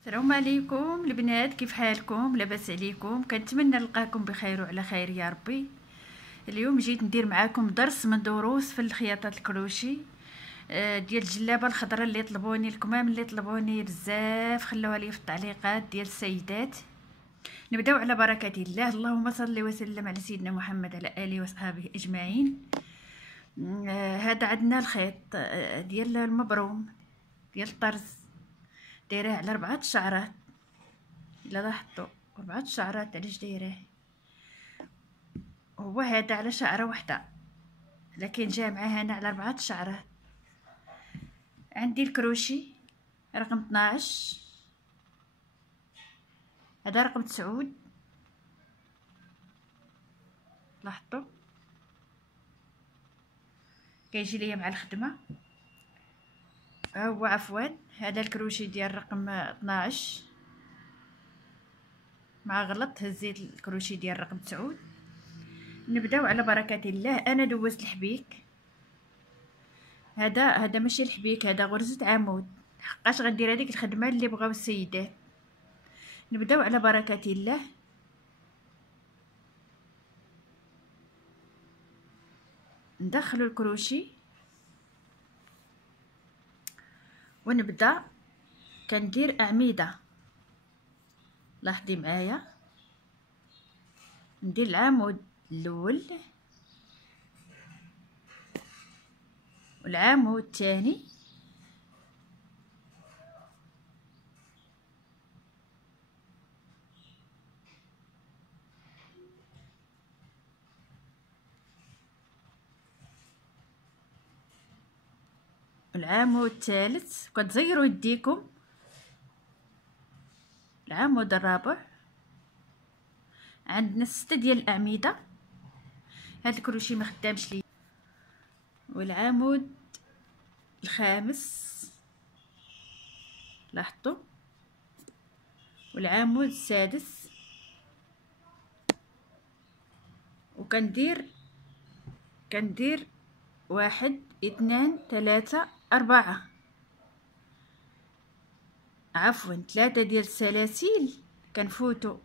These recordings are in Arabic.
السلام عليكم البنات، كيف حالكم؟ لاباس عليكم؟ كنتمنى نلقاكم بخير وعلى خير يا ربي. اليوم جيت ندير معاكم درس من دروس في الخياطات الكروشي ديال الجلابه الخضراء اللي طلبوني، الكمام اللي طلبوني بزاف، خلوها لي في التعليقات ديال السيدات. نبداو على بركه الله. اللهم صل وسلم على سيدنا محمد على اله وصحبه اجمعين. هذا عندنا الخيط ديال المبروم ديال الطرز، دايره على 4 شعرات. الا لاحظتوا 4 شعرات. علاش دايره؟ هو هذا على شعره وحده، لكن جا معاه هنا على 4 شعرات. عندي الكروشي رقم 12، هذا رقم 9. لاحظتوا كيجي ليا مع الخدمه. هو عفوا هذا الكروشي ديال رقم 12 مع غلط، هزيت الكروشي ديال رقم 9. نبداو على بركه الله. انا دوزت الحبيك، هذا ماشي الحبيك، هذا غرزه عمود، حقاش غندير هذيك الخدمه اللي بغاو السيدات. نبداو على بركه الله. ندخلوا الكروشي ونبدا كندير اعمده. لاحظي معايا، ندير العمود الاول والعمود الثاني والعمود الثالث، كتزيروا يديكم. العمود الرابع. عندنا 6 ديال الاعمده. هاد الكروشي ما خدامش لي. والعمود الخامس لاحظتوا، والعمود السادس. وكندير 1 2 3 4، عفوا 3 ديال السلاسل. كنفوتوا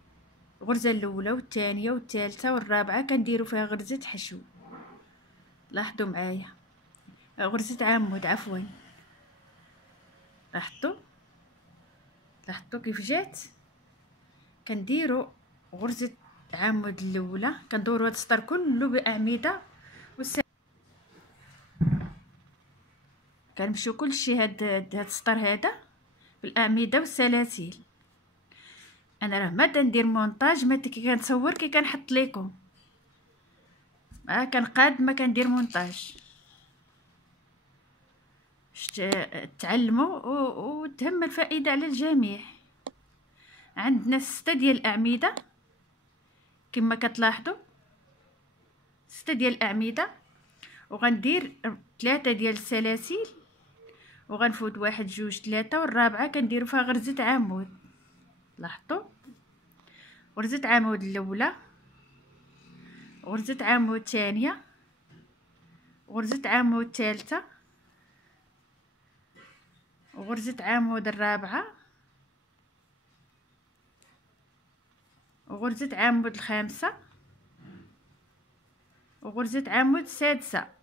الغرزه الاولى والثانيه والثالثه والرابعه، كنديروا فيها غرزه حشو. لاحظوا معايا، غرزه عمود عفوا. لاحظتوا كيف جات. كنديروا غرزه عمود الاولى، كندوروا هذا السطر كله باعمده كنمشيو كلشي هاد السطر هذا بالاعمده والسلاسل. انا راه ما تندير مونتاج، ما كي كنصور كي كنحط لكم، كنقاد ما كندير مونتاج باش تعلموا وتهم الفائده على الجميع. عندنا 6 ديال الاعمده كما كتلاحظوا، 6 ديال الاعمده. وغندير 3 ديال السلاسل، وغنفوت 1 2 3، والرابعه كنديروا فيها غرزه عمود. لاحظتوا غرزه عمود الاولى، غرزه عمود الثانيه، غرزه عمود الثالثه، وغرزه عمود الرابعه، وغرزه عمود الخامسه، وغرزه عمود السادسه.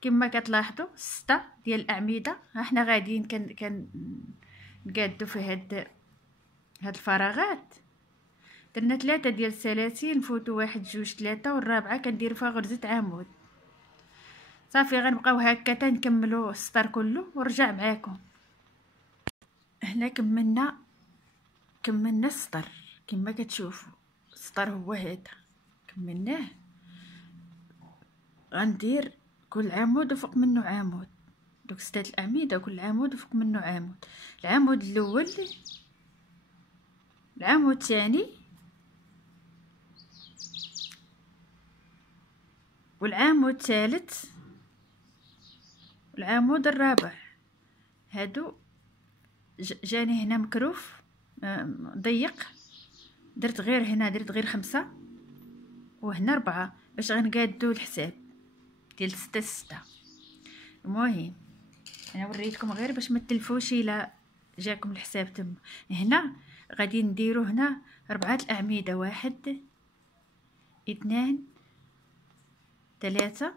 كما كتلاحظوا 6 ديال الاعمده. احنا غاديين نقادو في هاد الفراغات. درنا 3 ديال السلاسل، نفوتوا 1 2 3، والرابعه كندير فيها غرزه عمود. صافي غنبقاو هكا تنكملوا السطر كله ونرجع معاكم. هنا كملنا السطر كما كتشوفوا. السطر هو هذا كملناه. غندير كل عمود وفوق منه عمود، دوك 6 الاعمده كل عمود وفوق منه عمود. العمود الاول، العمود الثاني، والعمود الثالث، والعمود الرابع. هادو جاني هنا مكروف ضيق، درت غير هنا، درت غير 5 وهنا 4 باش غنقادو الحساب ديال 6. المهم انا وريتكم غير باش ما تلفوش الى جاكم الحساب تما. هنا غادي نديرو هنا 4 الأعمدة، 1 2 3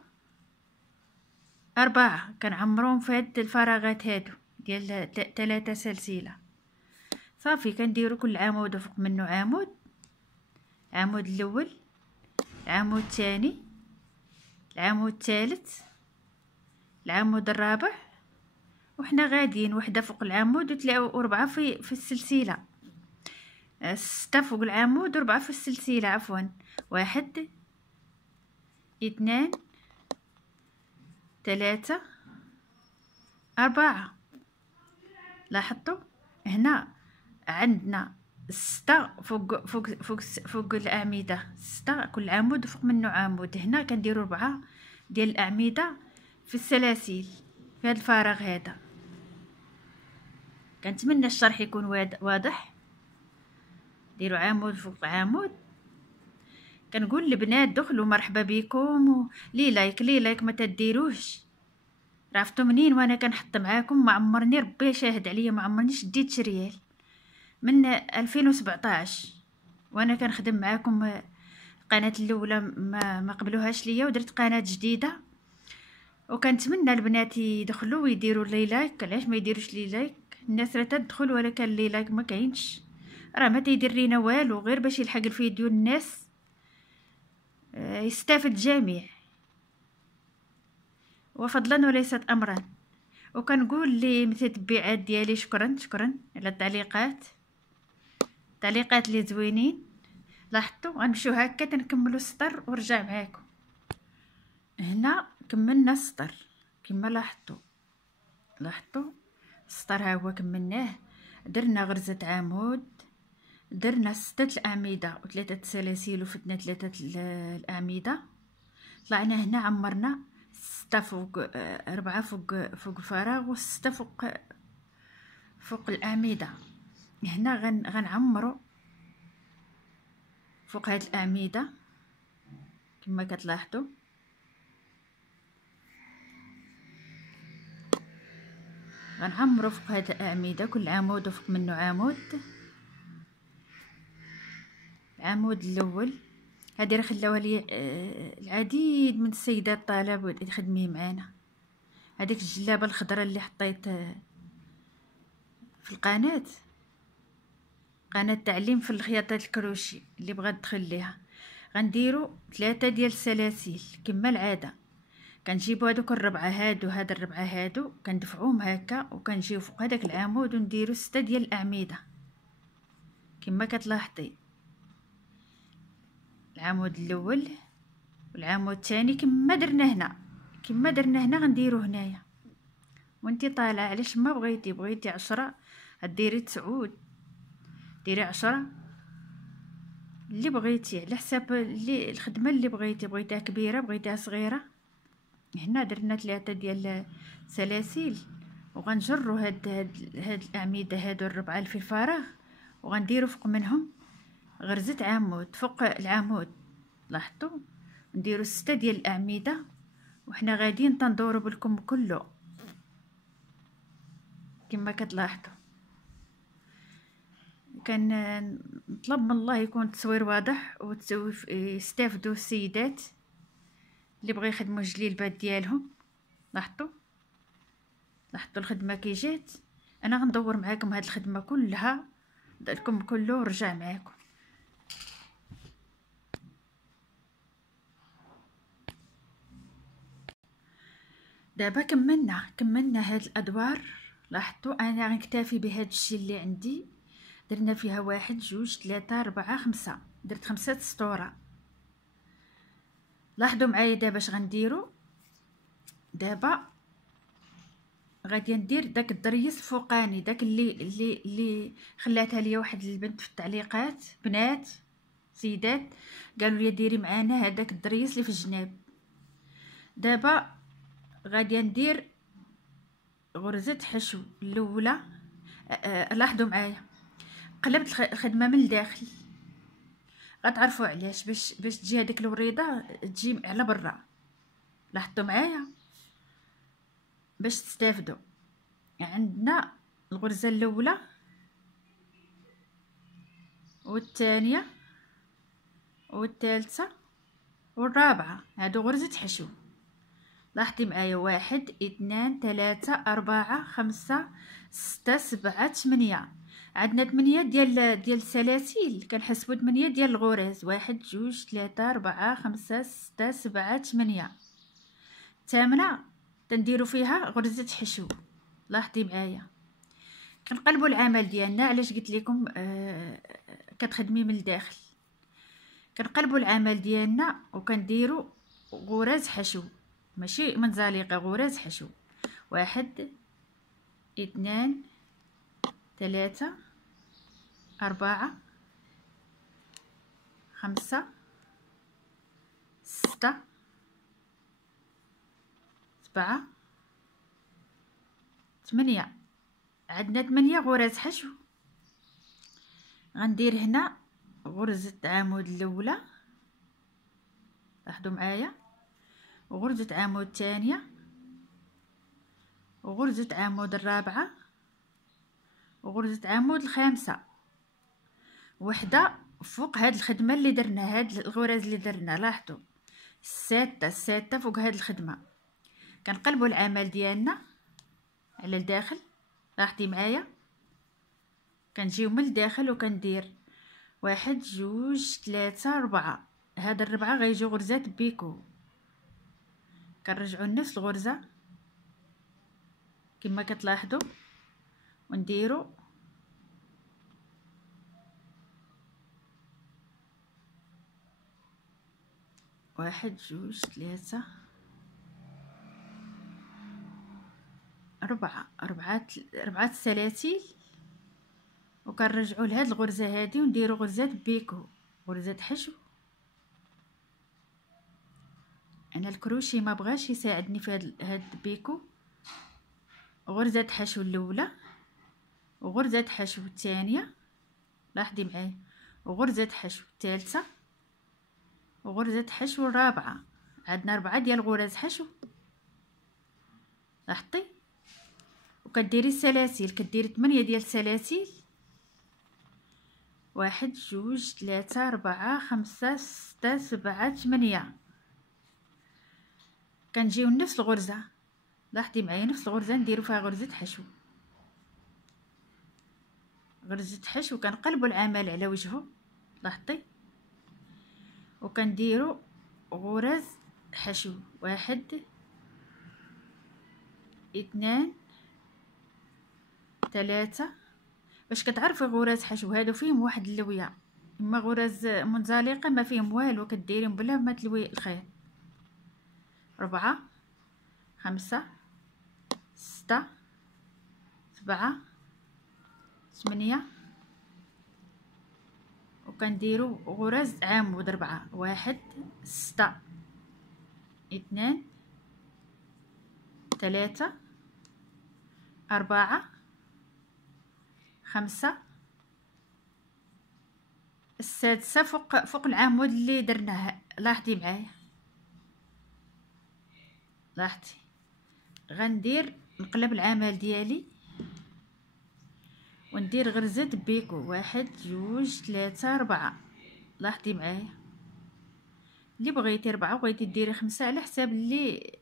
4 كنعمروهم في هاد الفراغات هادو ديال 3 سلسلة. صافي كنديرو كل عمود وفوق منه عمود، العمود الاول، العمود الثاني، العمود الثالث، العمود الرابع، وحنا غاديين وحده فوق العمود وربعه في السلسله، 6 فوق العمود وربعه في السلسله، عفوا 1 2 3 4. لاحظتوا هنا عندنا 6 فوق الاعمده، 6 كل عمود فوق منه عمود. هنا كنديروا 4 ديال الاعمده في السلاسل في هذا الفراغ هذا. كنتمنى الشرح يكون واضح. ديروا عمود فوق عمود. كنقول للبنات دخلوا مرحبا بكم، لي لايك ما تديروش. عرفتوا منين وانا كنحط معاكم؟ ما عمرني ربي شاهد عليا ما عمرني شديت ريال من 2017 وانا كنخدم معاكم. القناه الاولى ما قبلوهاش ليا ودرت قناه جديده، وكنتمنى البنات يدخلوا ويديروا لي لايك. علاش ما يديروش لي لايك؟ الناس راه تدخل ولا كان لي لايك ما كاينش، راه ما تيدير لينا والو غير باش يلحق الفيديو الناس يستافد الجميع، وفضلا وليست امرا. وكنقول لي متتبعات ديالي شكرا على التعليقات اللي زوينين. لاحظتوا غنمشيو هكا تنكملوا السطر ورجع معاكم. هنا كملنا السطر كما لاحظتوا السطر ها هو كملناه. درنا غرزة عمود، درنا 6 الأعمدة و3 سلاسل وفتنا 3 الأعمدة. طلعنا هنا عمرنا 6 فوق 4 فوق الفراغ و6 فوق الأعمدة. هنا غنعمرو فوق هاد الأعمدة كما كتلاحظوا. غنعمرو فوق هاد الأعمدة كل عمود وفوق منه عمود. العمود الاول هذه راه خلاوها لي العديد من السيدات طلب يخدمي معانا. هذيك الجلابه الخضراء اللي حطيت في قناه تعليم في الخياطات الكروشي اللي بغات تدخل ليها، غنديروا 3 ديال السلاسل كما العاده. كنجيبوا هذوك الربعه هذا الربعه هادو كندفعوهم هكا، وكنجيو فوق هذاك العمود ونديروا 6 ديال الاعمده كما كتلاحظي. العمود الاول والعمود الثاني كما درنا هنا غنديروا هنايا. وانتي طالعه علاش ما بغيتي 10 ديري 9، ديري 10 اللي بغيتي على حساب اللي الخدمه اللي بغيتيها كبيره بغيتيها صغيره. هنا درنا 3 ديال سلاسل وغنجروا هاد الاعمده هادو الربعه اللي في الفراغ، وغنديروا فوق منهم غرزة عمود فوق العمود. لاحظتوا نديروا 6 ديال الاعمده وحنا غاديين تندوروا بالكم كله كما كتلاحظوا. كان نطلب من الله يكون التصوير واضح ويستافدوا السيدات اللي بغى يخدموا الجليبات ديالهم. لاحظتوا الخدمه كي جات. انا غندور معاكم هاد الخدمه كلها لكم كله ورجع معاكم. دابا كملنا هاد الادوار. لاحظتوا انا غنكتفي بهاد الشيء اللي عندي. درنا فيها 1 2 3 4 5، درت 5 سطوره. لاحظوا معايا دابا اش غنديروا. دابا غادي ندير داك الضريس الفوقاني، داك اللي خلاتها ليا واحد البنت في التعليقات، بنات سيدات قالوا لي ديري معانا هذاك الضريس اللي في الجناب. دابا غادي ندير غرزة حشو الاولى. لاحظوا معايا قلبت الخدمه من الداخل، غتعرفوا علاش، باش تجي هذيك الوريضه تجي على برا. لاحظتوا معايا باش تستافدوا. عندنا الغرزة الأولى والثانية والثالثة والرابعة، هادو غرزة حشو. لاحظي معايا 1 2 3 4 5 6 7 8. عندنا 8 ديال السلاسل، كنحسبو 8 ديال الغرز. 1 2 3 4 5 6 7 8. الثامنة تنديرو فيها غرزة حشو. لاحظي معايا كنقلبوا العمل ديالنا. علاش قلت لكم كتخدمي من الداخل؟ كنقلبوا العمل ديالنا وكنديروا غرز حشو، ماشي منزلقه، غرز حشو. 1 2 3 4 5 6 7 8. عندنا 8 غرز حشو. غندير هنا غرزة عمود الأولى، لاحظوا معايا، وغرزة عمود الثانية، وغرزة عمود الرابعة، وغرزة عمود الخامسة. وحدة فوق هاد الخدمة اللي درنا، هاد الغرز اللي درنا. لاحظوا الستة فوق هاد الخدمة. كنقلبوا العمل ديالنا على الداخل. لاحظي معايا كنجيو من الداخل وكندير 1 2 3 4. هاد الربعة غيجيو غرزات بيكو. كنرجعوا لنفس الغرزة كما كتلاحظوا ونديروا 1 2 3 4. أربعة السلاسل، وكنرجعوا لهاد الغرزة هادي ونديروا غرزات بيكو، غرزة حشو. انا الكروشي ما بغاش يساعدني في هاد بيكو. غرزة حشو الاولى، وغرزة حشو الثانية، لاحظي معايا، وغرزة حشو الثالثة، وغرزة حشو الرابعة. عندنا 4 ديال غرز حشو. لاحظتي؟ وكديري السلاسل، كديري 8 ديال السلاسل. 1 2 3 4 5 6 7 8. كنجيو لنفس الغرزة. لاحظي معايا نفس الغرزة نديرو فيها غرزة حشو. غرزة حشو كنقلبوا العمل على وجهه. لاحظتي؟ وكنديروا غرز حشو. 1 2 3. باش كتعرفي غرز حشو هادو فيهم واحد اللويه، اما غرز منزلقه ما فيهم والو، كديريهم بلا ما تلوي الخيط. 4 5 6 7 8. وكنديروا غرز عمود 4. 1 6 2 3 4 5. السادسة فوق العمود اللي درناه. لاحظي معايا، لاحظي غندير نقلب العمل ديالي وندير غرزة بيكو. 1 2 3 4. لاحظي معايا، اللي بغيتي 4 بغيتي ديري 5 على حساب اللي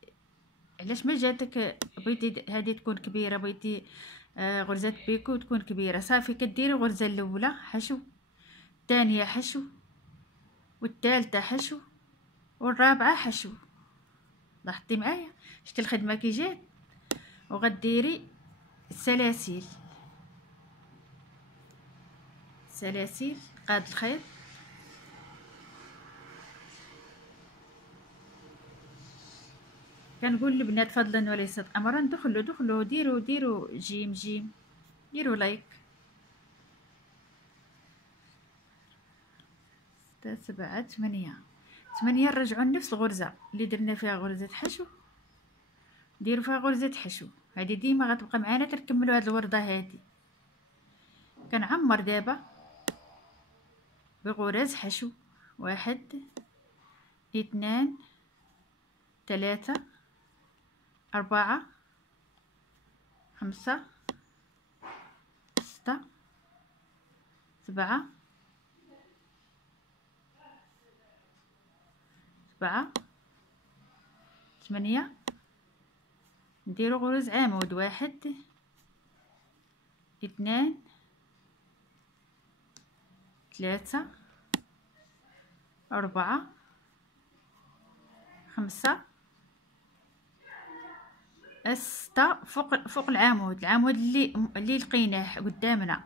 علاش ما جاتك. بغيتي هذه تكون كبيره، بغيتي غرزة بيكو تكون كبيره، صافي كديري الغرزه الاولى حشو، الثانيه حشو، والثالثه حشو، والرابعه حشو. لاحظتي معايا شتي الخدمه كي جات؟ وغديري السلاسل، سلاسل قاد الخيط. كنقول البنات فضلا وليس امرا، دخلوا ديروا جيم، ديروا لايك. 6 7 8. نرجعوا لنفس الغرزه اللي درنا فيها غرزه حشو، ديروا فيها غرزه حشو. هذه ديما غتبقى معانا تنكملوا هذه الورده هذه. كنعمر دابا بغرز حشو. 1 2 3 4 5 7 7 8. نديرو غرز عمود 1 2 3 4 5 6 فوق العمود اللي لقيناه قدامنا.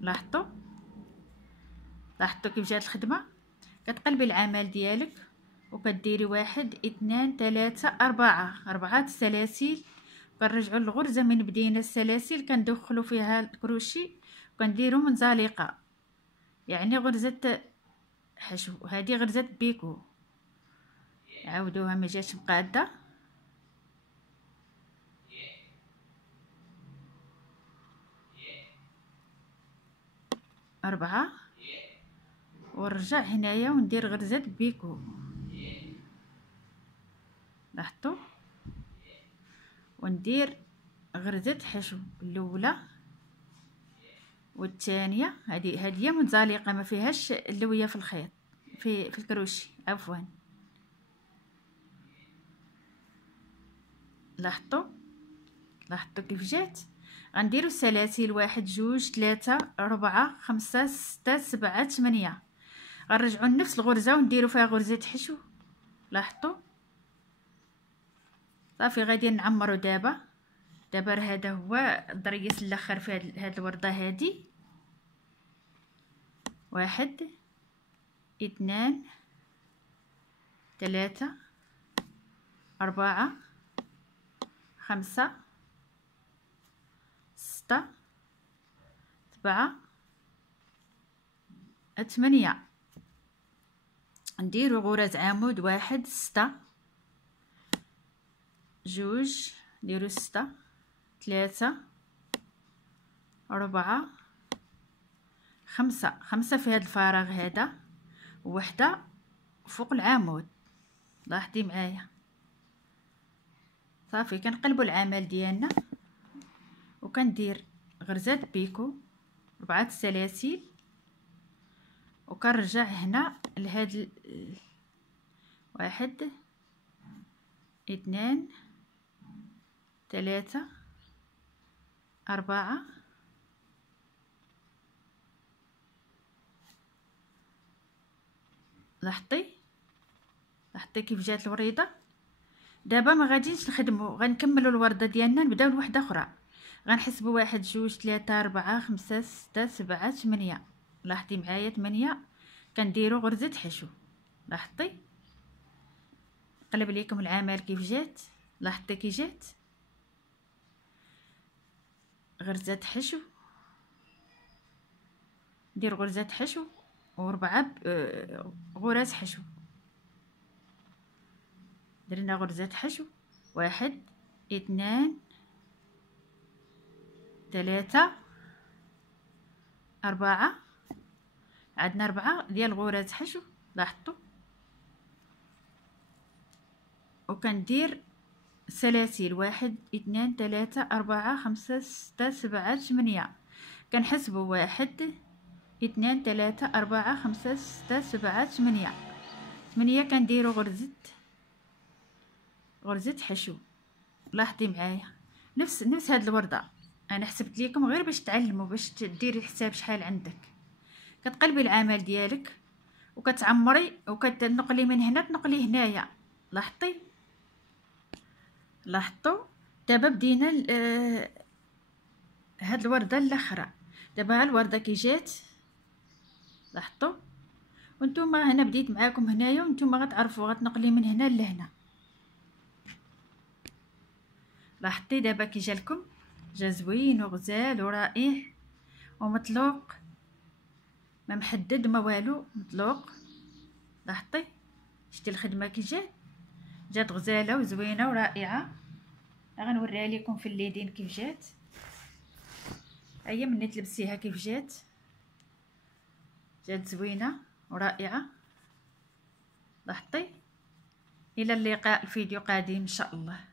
لاحظتوا كيف جات الخدمه. كتقلبي العمل ديالك وكديري 1 2 3 4 السلاسل. كنرجعوا للغرزه من بدينا السلاسل كندخلوا فيها الكروشي وكنديروا منزلقه، يعني غرزه حشو. هذه غرزه بيكو. عاودوها ما جاتش مقاده. 4 ونرجع هنايا وندير غرزه بيكو. لاحظتوا وندير غرزه حشو الاولى والثانيه. هذه منزلقه ما فيهاش اللويه في الخيط في الكروشي عفوا. لاحظتوا كيف جات. غنديروا السلاسل 1 2 3 4 5 6 7 8. غنرجعوا لنفس الغرزه ونديروا فيها غرزه حشو. لاحظتوا صافي. غادي نعمروا دابا راه هذا هو الضريس الاخر في هاد الورده هذه. 1 2 3 4 5 6 7 8. نديرو غرز عمود 1 6 2 نديرو 6 3 4 5 في هذا الفراغ هذا وحده فوق العمود. لاحظي معايا صافي. كنقلبوا العمل ديالنا وكندير غرزات بيكو 4 سلاسل وكنرجع هنا لهاد 1 2 3 4 لاحظتي كيف جات الوريده. دابا ما غاديش نخدموا، غنكملوا الورده ديالنا نبداو لوحده اخرى. غنحسبوا 1 2 3 4 5 6 7 8. لاحظتي معايا 8 كنديروا غرزه حشو. لاحظتي قلب ليكم العمل كيف جات. لاحظتي كي جات غرزه حشو. ندير غرزه حشو وربعه غرز حشو. درنا غرزه حشو 1 2 3 4. عندنا 4 ديال غرز حشو. لاحظتوا وكندير سلاسل 1 2 3 4 5 6 7 8. كنحسبوا 1 2 3 4 5 6 7 8. 8 كنديروا غرزة حشو. لاحظي معايا نفس هاد الوردة. انا حسبت لكم غير باش تعلموا، باش تديري الحساب شحال عندك. كتقلبي العمل ديالك وكتعمري وكتنقلي من هنا تنقلي هنايا. لاحظتوا دابا بدينا هاد الورده الاخرى. دابا الورده كي جات لاحظتوا وانتوما هنا بديت معاكم هنايا وانتوما غتعرفوا غتنقلي من هنا لهنا. لاحظتي دابا كي جالكم جا زوين وغزال ورائع ومطلوق، ما محدد ما والو، مطلوق. لاحظتي شتي الخدمه كي جات غزاله وزوينه ورائعه. غنوريها لكم في اليدين كيف جات. هيا ملي تلبسيها كيف جات زوينه ورائعه. لاحظتي. الى اللقاء، الفيديو قادم ان شاء الله.